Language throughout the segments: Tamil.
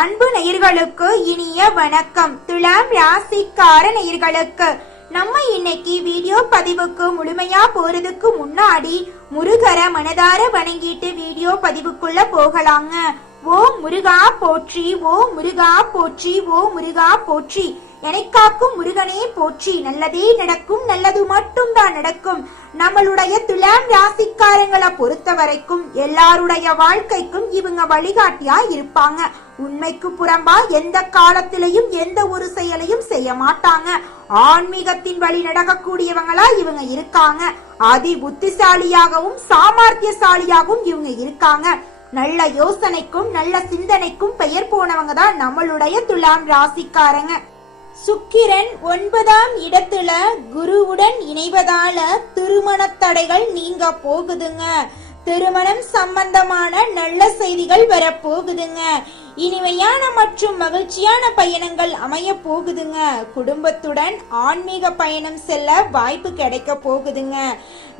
அன்பு நேயர்களுக்கு இனிய வணக்கம். துலாம் ராசிக்கார நேயர்களுக்கு நம்ம இன்னைக்கு வீடியோ பதிவுக்கு முழுமையா போறதுக்கு முன்னாடி முருகரை மனதார வணங்கிட்டு வீடியோ பதிவுக்குள்ள போகலாங்க. ஓ முருகா போற்றி, ஓ முருகா போற்றி, ஓ முருகா போற்றி, எனக்காக்கும் முருகனே போற்றி. நல்லதே நடக்கும், நல்லது மட்டும் தான் நடக்கும். நம்மளுடைய துலாம் ராசிக்காரங்களை பொறுத்த வரைக்கும் எல்லாருடைய வாழ்க்கைக்கும் இவங்க வழிகாட்டியா இருப்பாங்க. உண்மைக்கு புறம்பா எந்த காலத்திலையும் எந்த ஒரு செயலையும் செய்ய மாட்டாங்க. ஆன்மீகத்தின் வழி நடக்கக்கூடியவங்களா இவங்க இருக்காங்க. அதி புத்திசாலியாகவும் சாமர்த்தியசாலியாகவும் இவங்க இருக்காங்க. நல்ல யோசனைக்கும் நல்ல சிந்தனைக்கும் பெயர் போனவங்க தான் நம்மளுடைய துலாம் ராசிக்காரங்க. சுக்கிரன் 9ஆம் இடத்துல குருவுடன் இணைவதால திருமண தடைகள் நீங்க போகுதுங்க. திருமணம் சம்பந்தமான நல்ல செய்திகள் வர போகுதுங்க. இனிமையான மற்றும் மகிழ்ச்சியான பயணங்கள் அமைய போகுதுங்க. குடும்பத்துடன் ஆன்மீக பயணம் செல்ல வாய்ப்பு கிடைக்க போகுதுங்க.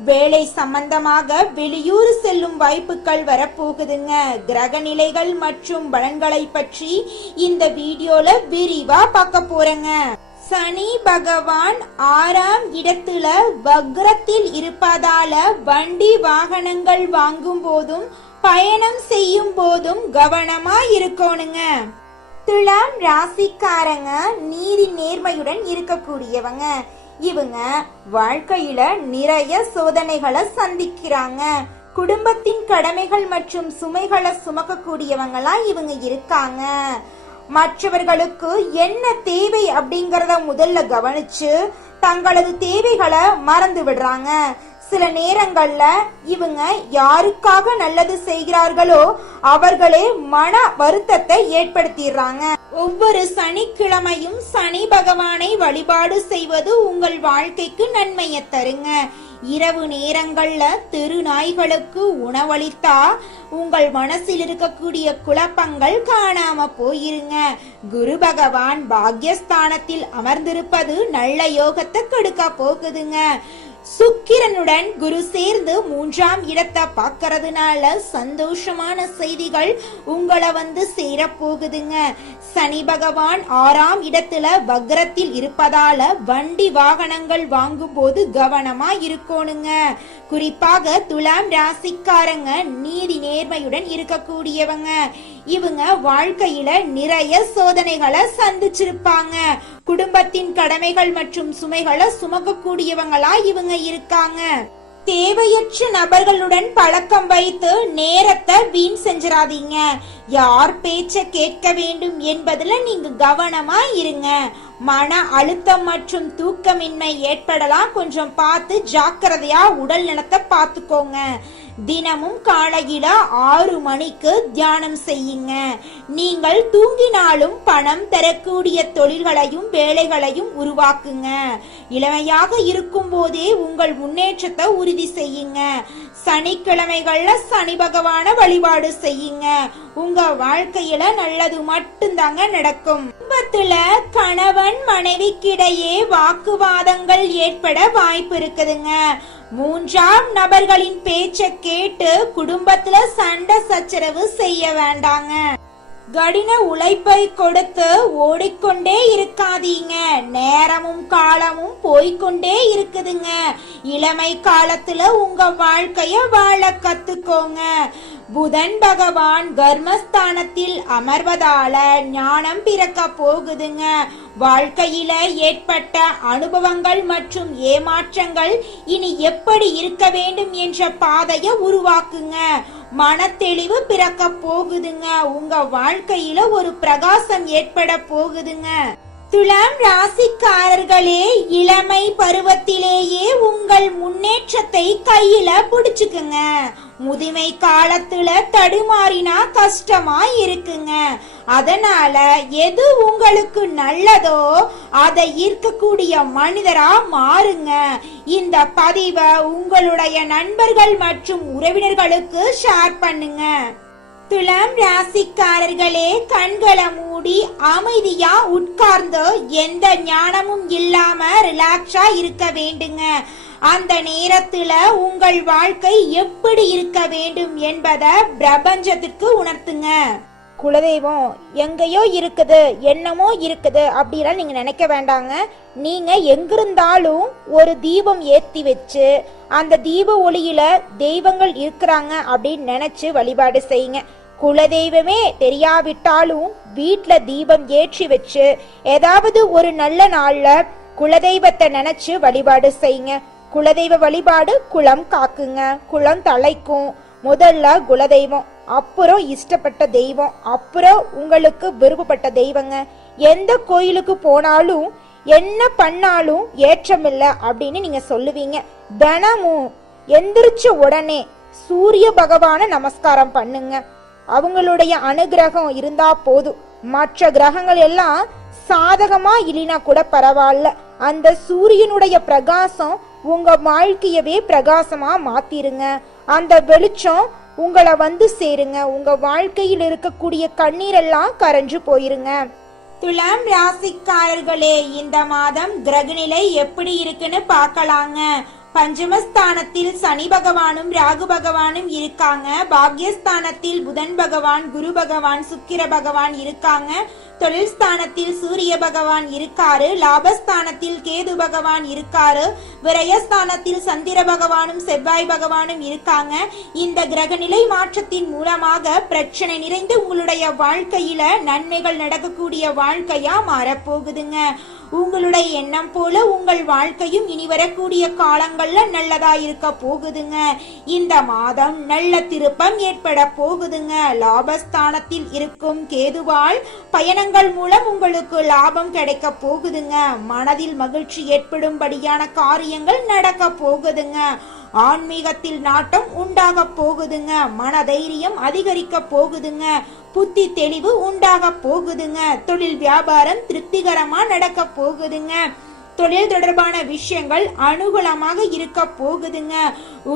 வேலை சம்பந்தமாக வெளியூர் செல்லும் வாய்ப்புகள் வரப்போகுதுங்க. கிரக நிலைகள் மற்றும் பலன்களை பற்றி இந்த வீடியோல விரிவா பார்க்க போறேங்க. சனி பகவான் 6ஆம் இடத்துல வக்ரத்தில் இருப்பதால வண்டி வாகனங்கள் வாங்கும் போதும் பயணம் செய்யும் போதும் கவனமா இருக்கணுங்க. துலாம் ராசிக்காரங்க நீதி நேர்மையுடன் இருக்கக்கூடியவங்க. இவங்க வாழ்க்கையில நிறைய சோதனைகளை சந்திக்கிறாங்க. குடும்பத்தின் கடமைகள் மற்றும் சுமைகளை சுமக்கக்கூடியவங்களா இவங்க இருக்காங்க. மற்றவர்களுக்கு என்ன தேவை அப்படிங்கறத முதல்ல கவனிச்சு தங்களது தேவைகளை மறந்து விடுறாங்க. சில நேரங்கள்ல இவங்க யாருக்காக நல்லது செய்கிறார்களோ அவர்களே மன வருத்தத்தை ஏற்படுத்திடுறாங்க. ஒவ்வொரு சனிக்கிழமையும் சனி பகவானை வழிபாடு செய்வது உங்கள் வாழ்க்கைக்கு நன்மையை தருங்க. இரவு நேரங்கள்ல தெரு நாய்களுக்கு உணவளித்தா உங்கள் மனசில் இருக்கக்கூடிய குழப்பங்கள் காணாம போயிருங்க. குரு பகவான் பாக்யஸ்தானத்தில் அமர்ந்திருப்பது நல்ல யோகத்தை கொடுக்க போகுதுங்க. சுக்கிரனுடன் குரு சேர்ந்து 3ஆம் இடத்தை பார்க்கறதுனால சந்தோஷமான செய்திகள் உங்களை வந்து சேர போகுதுங்க. சனி பகவான் 6ஆம் இடத்துல வக்ரத்தில் இருப்பதால வண்டி வாகனங்கள் வாங்கும் போது கவனமா இருக்கணுங்க. குறிப்பாக துலாம் ராசிக்காரங்க நீதி நேர்மையுடன் இருக்கக்கூடியவங்க. இவங்க வாழ்க்கையில நிறைய சோதனைகளை சந்திச்சிருப்பாங்க. குடும்பத்தின் கடமைகள் மற்றும் சுமைகளை சுமக்கக்கூடியவங்களா இவங்க இருக்காங்க. தேவையற்ற நபர்களுடன் பழக்கம் வைத்து நேரத்தை வீண் செஞ்சிடாதீங்க. யார் பேச்ச கேட்க வேண்டும் என்பதுல நீங்க கவனமா இருங்க. மன அழுத்தம் மற்றும் தூக்கமின்மை ஏற்படலாம். கொஞ்சம் பார்த்து ஜாக்கிரதையா உடல் நலத்தை பார்த்துக்கோங்க. தினமும் காலையில 6 மணிக்கு தியானம் செய்யுங்க. நீங்கள் தூங்கினாலும் பணம் தரக்கூடிய தொழில்களையும் வேலைகளையும் உருவாக்குங்க. இளமையாக இருக்கும் போதே உங்கள் முன்னேற்றத்தை உறுதி செய்யுங்க. சனிக்கிழமைகள்ல சனி பகவான வழிபாடு செய்யுங்க. உங்க வாழ்க்கையில நல்லது மட்டும்தாங்க நடக்கும். குடும்பத்துல கணவன் மனைவிக்கிடையே வாக்குவாதங்கள் ஏற்பட வாய்ப்பு இருக்குதுங்க. 3ஆம் நபர்களின் பேச்ச கேட்டு குடும்பத்துல சண்டை சச்சரவு செய்ய வேண்டாங்க. கடின உழைப்பை கொடுத்து ஓடிக்கொண்டே இருக்காதீங்க. நேரமும் காலமும் போய்கொண்டே இருக்குதுங்க. இளமை காலத்துல உங்க வாழ்க்கைய வாழ கத்துக்கோங்க. புதன் பகவான் கர்மஸ்தானத்தில் அமர்வதால ஞானம் பிறக்க போகுதுங்க. வாழ்க்கையில ஏற்பட்ட அனுபவங்கள் மற்றும் ஏமாற்றங்கள் இனி எப்படி இருக்க வேண்டும் என்ற பாதையை உருவாக்குங்க. மனத்தெளிவு பிறக்க போகுதுங்க. உங்க வாழ்க்கையில ஒரு பிரகாசம் ஏற்பட போகுதுங்க. துலாம் ராசிக்காரர்களே, இளமை பருவத்திலேயே உங்கள் முன்னேற்றத்தை கையில புடிச்சுக்குங்க. முதுமை காலத்துல தடுமாறினா கஷ்டமா இருக்குங்க. அதனால எது உங்களுக்கு நல்லதோ அதை ஈர்க்கக்கூடிய மனிதரா மாறுங்க. இந்த பதிவை உங்களுடைய நண்பர்கள் மற்றும் உறவினர்களுக்கு ஷேர் பண்ணுங்க. துலாம் ராசிக்காரர்களே, கண்களை மூடி அமைதியா உட்கார்ந்து எந்த ஞானமும் இல்லாம ரிலாக்ஸா இருக்க வேண்டுங்க. அந்த நேரத்துல உங்கள் வாழ்க்கை எப்படி இருக்க வேண்டும் என்பதை பிரபஞ்சத்திற்கு உணர்த்துங்க. குலதெய்வம் எங்கேயோ இருக்குது, என்னமோ இருக்குது அப்படிலாம் நீங்க நினைக்க வேண்டாங்க. நீங்க எங்கிருந்தாலும் ஒரு தீபம் ஏத்தி வச்சு அந்த தீப ஒளியில தெய்வங்கள் இருக்கிறாங்க அப்படின்னு நினைச்சு வழிபாடு செய்யுங்க. குலதெய்வமே தெரியாவிட்டாலும் வீட்டுல தீபம் ஏற்றி வச்சு ஏதாவது ஒரு நல்ல நாள்ல குலதெய்வத்தை நினைச்சு வழிபாடு செய்யுங்க. குலதெய்வ வழிபாடு குலம் காக்குங்க, குலம் தலைக்கும். முதல்ல குலதெய்வம், அப்புறம் இஷ்டப்பட்ட தெய்வம், அப்புறம் உங்களுக்கு விருப்பப்பட்ட தெய்வங்க. எந்த கோயிலுக்கு போனாலும் என்ன பண்ணாலும் ஏற்றமில்லை அப்படின்னு நீங்க சொல்லுவீங்க. தினமும் எந்திரிச்ச உடனே சூரிய பகவான நமஸ்காரம் பண்ணுங்க. அவங்களுடைய அனுகிரகம் இருந்தா போதும். மற்ற கிரகங்கள் எல்லாம் சாதகமா இல்லைனா கூட பரவாயில்ல, அந்த சூரியனுடைய பிரகாசம் உங்க வாழ்க்கையவே பிரகாசமா மாத்திருங்க. அந்த வெளிச்சம் உங்களை வந்து சேருங்க. உங்க வாழ்க்கையில் இருக்கக்கூடிய கண்ணீரெல்லாம் கரைஞ்சு போயிருங்க. துலாம் ராசிக்காரர்களே, இந்த மாதம் கிரகநிலை எப்படி இருக்குன்னு பார்க்கலாங்க. பஞ்சமஸ்தானத்தில் சனி பகவானும் ராகு பகவானும் இருக்காங்க. பாக்யஸ்தானத்தில் புதன் பகவான், குரு பகவான், சுக்கிர பகவான் இருக்காங்க. தொழில் ஸ்தானத்தில் சூரிய பகவான் இருக்காரு. லாபஸ்தானத்தில் கேது பகவான் இருக்காரு. விரயஸ்தானத்தில் சந்திர பகவானும் செவ்வாய் பகவானும் இருக்காங்க. இந்த கிரகநிலை மாற்றத்தின் மூலமாக பிரச்சனை நிறைந்து உங்களுடைய வாழ்க்கையில நன்மைகள் நடக்கக்கூடிய வாழ்க்கையா மாறப்போகுதுங்க. உங்களுடைய எண்ணம் போல உங்கள் வாழ்க்கையும் இனி வரக்கூடிய காலங்கள்ல நல்லதா இருக்க போகுதுங்க. இந்த மாதம் நல்ல திருப்பம் ஏற்பட போகுதுங்க. லாபஸ்தானத்தில் இருக்கும் கேதுவால் பயணங்கள் மூலம் உங்களுக்கு லாபம் கிடைக்க போகுதுங்க. மனதில் மகிழ்ச்சி ஏற்படும்படியான காரியங்கள் நடக்க போகுதுங்க. ஆன்மீகத்தில் நாட்டம் உண்டாக போகுதுங்க. மனதைரியம் அதிகரிக்க போகுதுங்க. புத்தி தெளிவு உண்டாக போகுதுங்க. தொழில் வியாபாரம் திருப்திகரமா நடக்க போகுதுங்க. தொழில் தொடர்பான விஷயங்கள் அனுகூலமாக இருக்க போகுதுங்க.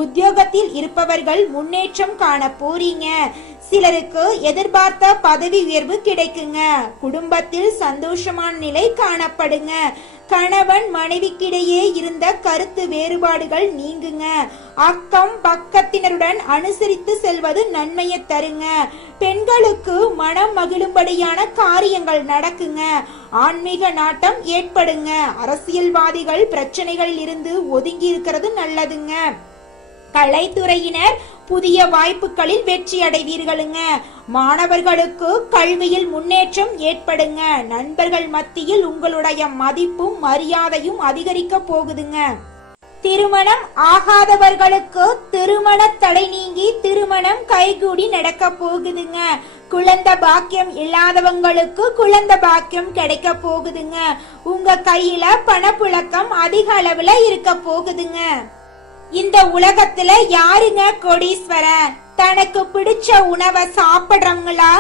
உத்தியோகத்தில் இருப்பவர்கள் முன்னேற்றம் காண போறீங்க. சிலருக்கு எதிர்பார்த்த பதவி உயர்வு கிடைக்குங்க. குடும்பத்தில் சந்தோஷமான நிலை காணப்படுங்க. கணவன் மனைவிக்கிடையே இருந்த கருத்து வேறுபாடுகள் நீங்குங்க. அக்கம் பக்கத்தினருடன் அனுசரித்து செல்வது நன்மையை தருங்க. பெண்களுக்கு மனம் மகிழும்படியான காரியங்கள் நடக்குங்க. ஆன்மீக நாட்டம் ஏற்படுங்க. அரசியல்வாதிகள் பிரச்சனைகளில் இருந்து ஒதுங்கி இருக்கிறது நல்லதுங்க. கலைத்துறையினர் புதிய வாய்ப்புகளில் வெற்றி அடைவீர்களுங்க. மாணவர்களுக்கு கல்வியில் முன்னேற்றம் ஏற்படுங்க. நண்பர்கள் மத்தியில் உங்களுடைய மதிப்பும் மரியாதையும் அதிகரிக்க போகுதுங்க. திருமணம் ஆகாதவர்களுக்கு திருமண தடை நீங்கி திருமணம் கைகூடி நடக்க போகுதுங்க. குழந்தை பாக்கியம் இல்லாதவங்களுக்கு குழந்தை பாக்கியம் கிடைக்க போகுதுங்க. உங்க கையில பணப்புழக்கம் அதிக அளவுல இருக்க போகுதுங்க. இந்த உலகத்துல யாருங்க கோடீஸ்வரன்? தனக்கு பிடிச்ச உணவை சாப்பிடுறவங்களா,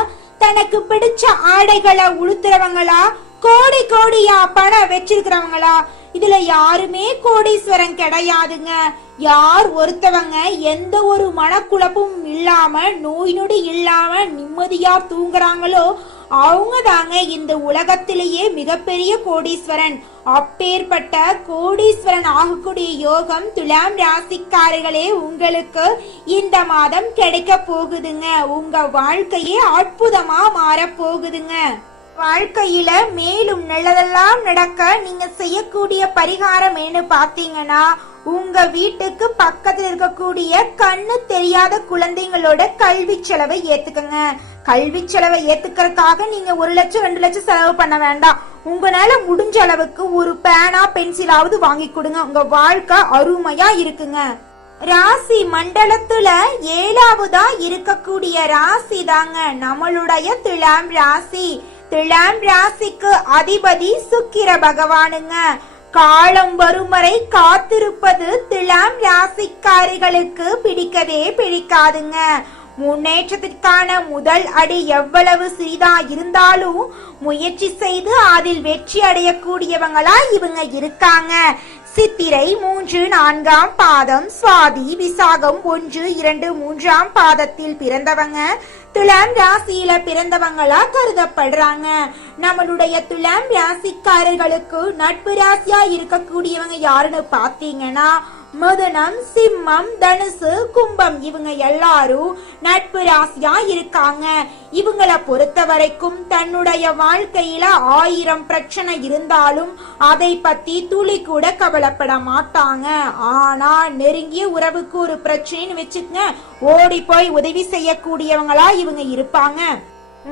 தனக்கு பிடிச்ச ஆடைகளை உடுத்துறவங்களா, கோடி கோடியா பணம் வச்சிருக்கிறவங்களா? இதுல யாருமே கோடீஸ்வரன் கிடையாதுங்க. யார் ஒருத்தவங்க எந்த ஒரு மனக்குழப்பும் இல்லாம நோய் நொடி இல்லாம நிம்மதியா தூங்குறாங்களோ அவங்க தாங்க இந்த உலகத்திலேயே மிகப்பெரிய கோடீஸ்வரன். அப்பேற்பட்ட கோடீஸ்வரன் ஆகக்கூடிய யோகம் துலாம் ராசிக்காரர்களே உங்களுக்கு இந்த மாதம் கிடைக்க போகுதுங்க. உங்க வாழ்க்கையே அற்புதமா மாற போகுதுங்க. வாழ்க்கையில மேலும் நல்லதெல்லாம் நடக்க நீங்க செய்யக்கூடிய பரிகாரம் என்ன பாத்தீங்கன்னா, உங்க வீட்டுக்கு பக்கத்துல இருக்கக்கூடிய கண்ணு தெரியாத குழந்தைங்களோட கல்வி செலவை ஏத்துக்கங்க. கல்வி செலவை ஏத்துக்கிறதுக்காக நீங்க 1 லட்சம் 2 லட்சம் செலவு பண்ண வேண்டாம். உங்களால முடிஞ்ச அளவுக்கு ஒரு பேனா பென்சிலாவது வாங்கி கொடுங்க. உங்க வாழ்க்கை அருமையா இருக்குங்க. ராசி மண்டலத்துல 7வதா இருக்கக்கூடிய ராசி தாங்க நம்மளுடைய துலாம் ராசி. துலாம் ராசிக்கு அதிபதி சுக்கிர பகவானுங்க. காலம் வரும் வரை காத்திருப்பது துலாம் ராசிக்காரிகளுக்கு பிடிக்கவே பிடிக்காதுங்க. முன்னேற்றத்திற்கான முதல் அடி எவ்வளவு சிறிதா இருந்தாலும் முயற்சி செய்து அதில் வெற்றி அடையக்கூடியவங்களா இவங்க இருக்காங்க. சித்திரை 3, 4ஆம் பாதம், சுவாதி, விசாகம் 1, 2, 3ஆம் பாதத்தில் பிறந்தவங்க துலாம் ராசியில பிறந்தவங்களா கருதப்படுறாங்க. நம்மளுடைய துலாம் ராசிக்காரர்களுக்கு நட்பு ராசியா இருக்கக்கூடியவங்க யாருன்னு பாத்தீங்கன்னா, மிதுனம், சிம்மம், தனுசு, கும்பம் இவங்க எல்லாரும் நட்பு ராசியா இருக்காங்க. இவங்களை பொறுத்த வரைக்கும் தன்னுடைய வாழ்க்கையில 1000 பிரச்சனை இருந்தாலும் அதை பத்தி துளி கூட கவலைப்பட மாட்டாங்க. ஆனா நெருங்கிய உறவுக்கு ஒரு பிரச்சனைன்னு வச்சுக்கங்க, ஓடி போய் உதவி செய்யக்கூடியவங்களா இவங்க இருப்பாங்க.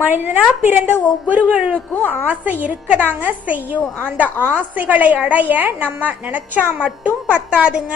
மனிதனா பிறந்த ஒவ்வொருவருக்கும் ஆசை இருக்கதாங்க செய்யும். அந்த ஆசைகளை அடைய நம்ம நினைச்சா மட்டும் பத்தாதுங்க.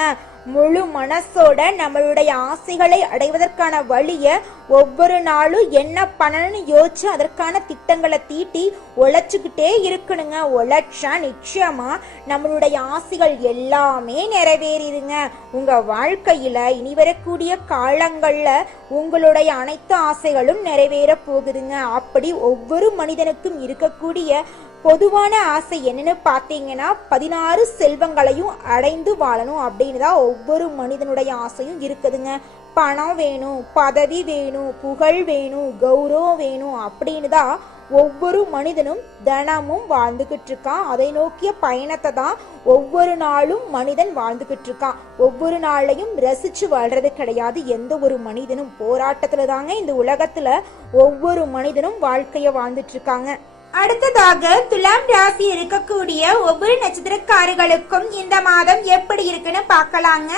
முழு மனசோட நம்மளுடைய ஆசைகளை அடைவதற்கான வழிய ஒவ்வொரு நாளும் என்ன பண்ணணும்னு யோசிச்சு அதற்கான திட்டங்களை தீட்டி உழைச்சுக்கிட்டே இருக்கணுங்க. உழைச்சா நிச்சயமா நம்மளுடைய ஆசைகள் எல்லாமே நிறைவேறிடுங்க. உங்க வாழ்க்கையில இனி வரக்கூடிய காலங்கள்ல உங்களுடைய அனைத்து ஆசைகளும் நிறைவேற போகுதுங்க. அப்படி ஒவ்வொரு மனிதனுக்கும் இருக்கக்கூடிய பொதுவான ஆசை என்னன்னு பார்த்தீங்கன்னா 16 செல்வங்களையும் அடைந்து வாழணும் அப்படின்னு தான் ஒவ்வொரு மனிதனுடைய ஆசையும் இருக்குதுங்க. பணம் வேணும், பதவி வேணும், புகழ் வேணும், கௌரவம் வேணும் அப்படின்னு தான் ஒவ்வொரு மனிதனும் தினமும் வாழ்ந்துகிட்டு இருக்கான். அதை நோக்கிய பயணத்தை தான் ஒவ்வொரு நாளும் மனிதன் வாழ்ந்துகிட்டு இருக்கான். ஒவ்வொரு நாளையும் ரசிச்சு வாழ்றது கிடையாது. எந்த ஒரு மனிதனும் போராட்டத்துல தாங்க இந்த உலகத்துல ஒவ்வொரு மனிதனும் வாழ்க்கைய வாழ்ந்துட்டு இருக்காங்க. அடுத்ததாக துலாம் ராசி இருக்கக்கூடிய ஒவ்வொரு நட்சத்திரக்காரர்களுக்கும் இந்த மாதம் எப்படி இருக்குன்னு பார்க்கலாங்க.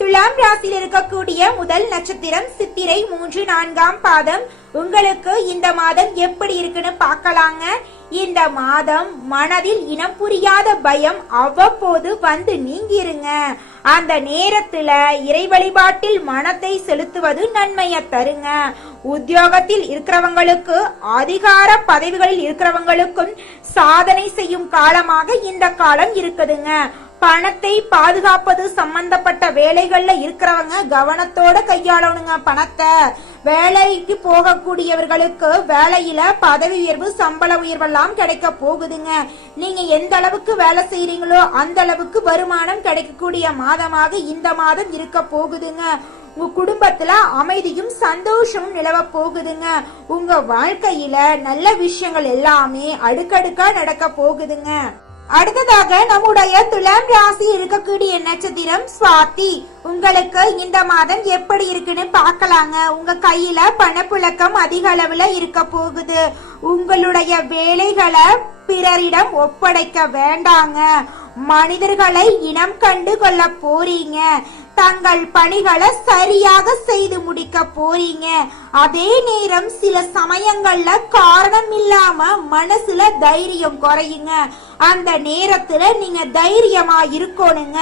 துலாம் ராசியில் இருக்கக்கூடிய முதல் நட்சத்திரம் சித்திரை 3, 4ஆம் பாதம். உங்களுக்கு இந்த மாதம் எப்படி இருக்குன்னு பார்க்கலாங்க. இந்த மாதம் மனதில் இனம் புரியாத பயம் அவ்வப்போது வந்து நீங்கிருங்க. அந்த நேரத்துல இறை வழிபாட்டில் மனத்தை செலுத்துவது நன்மையை தருங்க. உத்தியோகத்தில் இருக்கிறவங்களுக்கு, அதிகார பதவிகளில் இருக்கிறவங்களுக்கும் சாதனை செய்யும் காலமாக இந்த காலம் இருக்குதுங்க. பணத்தை பாதுகாப்பது சம்பந்தப்பட்ட வேலைகள்ல இருக்கிறவங்க கவனத்தோட கையாளணுங்க. பணத்தை வேலைக்கு போகக்கூடியவர்களுக்கு வேலையில பதவி உயர்வு, சம்பள உயர்வெல்லாம் கிடைக்க போகுதுங்க. நீங்க எந்த அளவுக்கு வேலை செய்யறீங்களோ அந்த அளவுக்கு வருமானம் கிடைக்கக்கூடிய மாதமாக இந்த மாதம் இருக்க போகுதுங்க. உங்க குடும்பத்துல அமைதியும் சந்தோஷமும் நிலவ போகுதுங்க. உங்க வாழ்க்கையில நல்ல விஷயங்கள் எல்லாமே அடுக்கடுக்கா நடக்க போகுதுங்க. அடுத்ததாக நம்முடைய துலாம் ராசி இருக்கக்கூடிய நட்சத்திரம் சுவாதி. உங்களுக்கு இந்த மாதம் எப்படி இருக்குன்னு பார்க்கலாங்க. உங்க கையில பணப்புழக்கம் அதிக அளவுல இருக்க போகுது. உங்களுடைய வேலைகளை பிறரிடம் ஒப்படைக்க வேண்டாங்க. மனிதர்களை இனம் கண்டு கொள்ள போறீங்க. தங்கள் பணிகளை சரியாக செய்து முடிக்க போறீங்க. அதே நேரம் சில சமயங்கள்ல காரணம் இல்லாம மனசுல தைரியம் குறையுங்க. அந்த நேரத்துல நீங்க தைரியமா இருக்கணுங்க.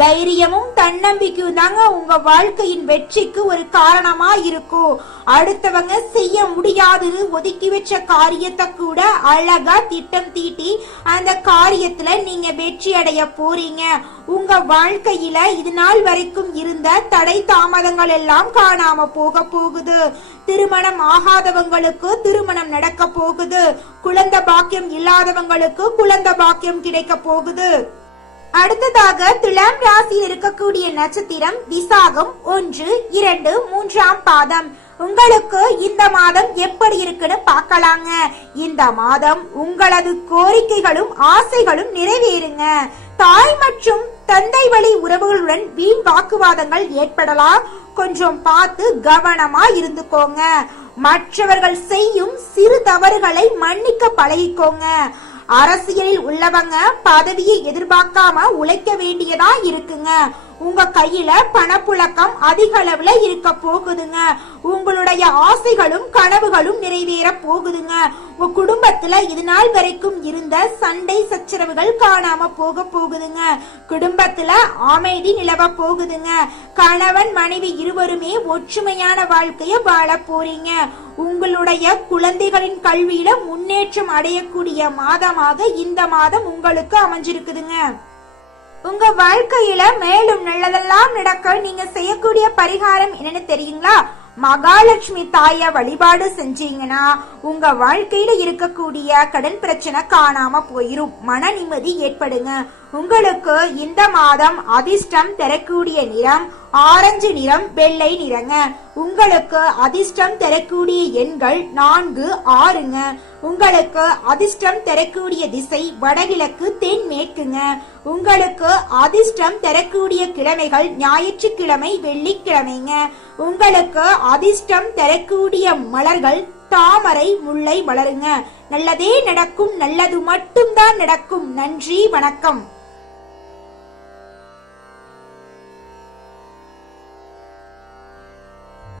தைரியமும் தன்னம்பிக்கையும் தாங்க உங்க வாழ்க்கையின் வெற்றிக்கு ஒரு காரணமா இருக்கும். அடுத்தவங்க செய்ய முடியாதது ஒதுக்கி வச்ச காரியத்தை கூட அழகா திட்டம் தீட்டி அந்த காரியத்துல நீங்க வெற்றி அடைய போறீங்க. உங்க வாழ்க்கையில இது நாள் வரைக்கும் இருந்த தடை தாமதங்கள் எல்லாம் காணாம போக போகுது. திருமணம் ஆகாதவங்களுக்கு திருமணம் நடக்க போகுது. குழந்தை பாக்கியம் இல்லாதவங்களுக்கு குழந்தை பாக்கியம் கிடைக்க போகுது. அடுத்ததாக துலாம் ராசியில் இருக்கக்கூடிய நட்சத்திரம் விசாகம் 1, 2, 3ஆம் பாதம். உங்களுக்கு இந்த மாதம் எப்படி இருக்குன்னு பார்க்கலாங்க. இந்த மாதம் உங்களது கோரிக்கைகளும் ஆசைகளும் நிறைவேறுங்க. தாய் மற்றும் தந்தை வழி உறவுகளுடன் வீண் வாக்குவாதங்கள் ஏற்படலாம். கொஞ்சம் பார்த்து கவனமா இருந்துக்கோங்க. மற்றவர்கள் செய்யும் சிறு தவறுகளை மன்னிக்க பழகிக்கோங்க. அரசியலில் உள்ளவங்க பதவியை எதிர்பார்க்காம உழைக்க வேண்டியதா இருக்குங்க. உங்க கையில பணப்புழக்கம் அதிக அளவுல இருக்க போகுதுங்க. உங்களுடைய ஆசைகளும் கனவுகளும் நிறைவேற போகுதுங்க. உங்க குடும்பத்துல இது நாள் வரைக்கும் இருந்த சண்டை சச்சரவுகள் காணாம போக போகுதுங்க. குடும்பத்துல அமைதி நிலவ போகுதுங்க. கணவன் மனைவி இருவருமே ஒற்றுமையான வாழ்க்கைய வாழ போறீங்க. உங்களுடைய குழந்தைகளின் கல்வியில முன்னேற்றம் அடையக்கூடிய மாதமாக இந்த மாதம் உங்களுக்கு அமைஞ்சிருக்குதுங்க. உங்க வாழ்க்கையில மேலும் நல்லதெல்லாம் நடக்க நீங்க செய்யக்கூடிய பரிகாரம் என்னன்னு தெரியுங்களா? மகாலட்சுமி தாய வழிபாடு செஞ்சீங்கன்னா உங்க வாழ்க்கையில இருக்கக்கூடிய கடன் பிரச்சனை காணாம போயிரும். மன நிம்மதி ஏற்படுங்க. உங்களுக்கு இந்த மாதம் அதிர்ஷ்டம் தரக்கூடிய நிறம் ஆரஞ்சு நிறம், வெள்ளை நிறங்க. உங்களுக்கு அதிர்ஷ்டம் தரக்கூடிய எண்கள் 4, 6ங்க. உங்களுக்கு அதிர்ஷ்டம் தரக்கூடிய திசை வடகிழக்கு, தென்மேற்குங்க. உங்களுக்கு அதிர்ஷ்டம் தரக்கூடிய கிழமைகள் ஞாயிற்றுக்கிழமை, வெள்ளிக்கிழமைங்க. உங்களுக்கு அதிர்ஷ்டம் தரக்கூடிய மலர்கள் தாமரை, முல்லை மலருங்க. நல்லதே நடக்கும், நல்லது மட்டும்தான் நடக்கும். நன்றி, வணக்கம்.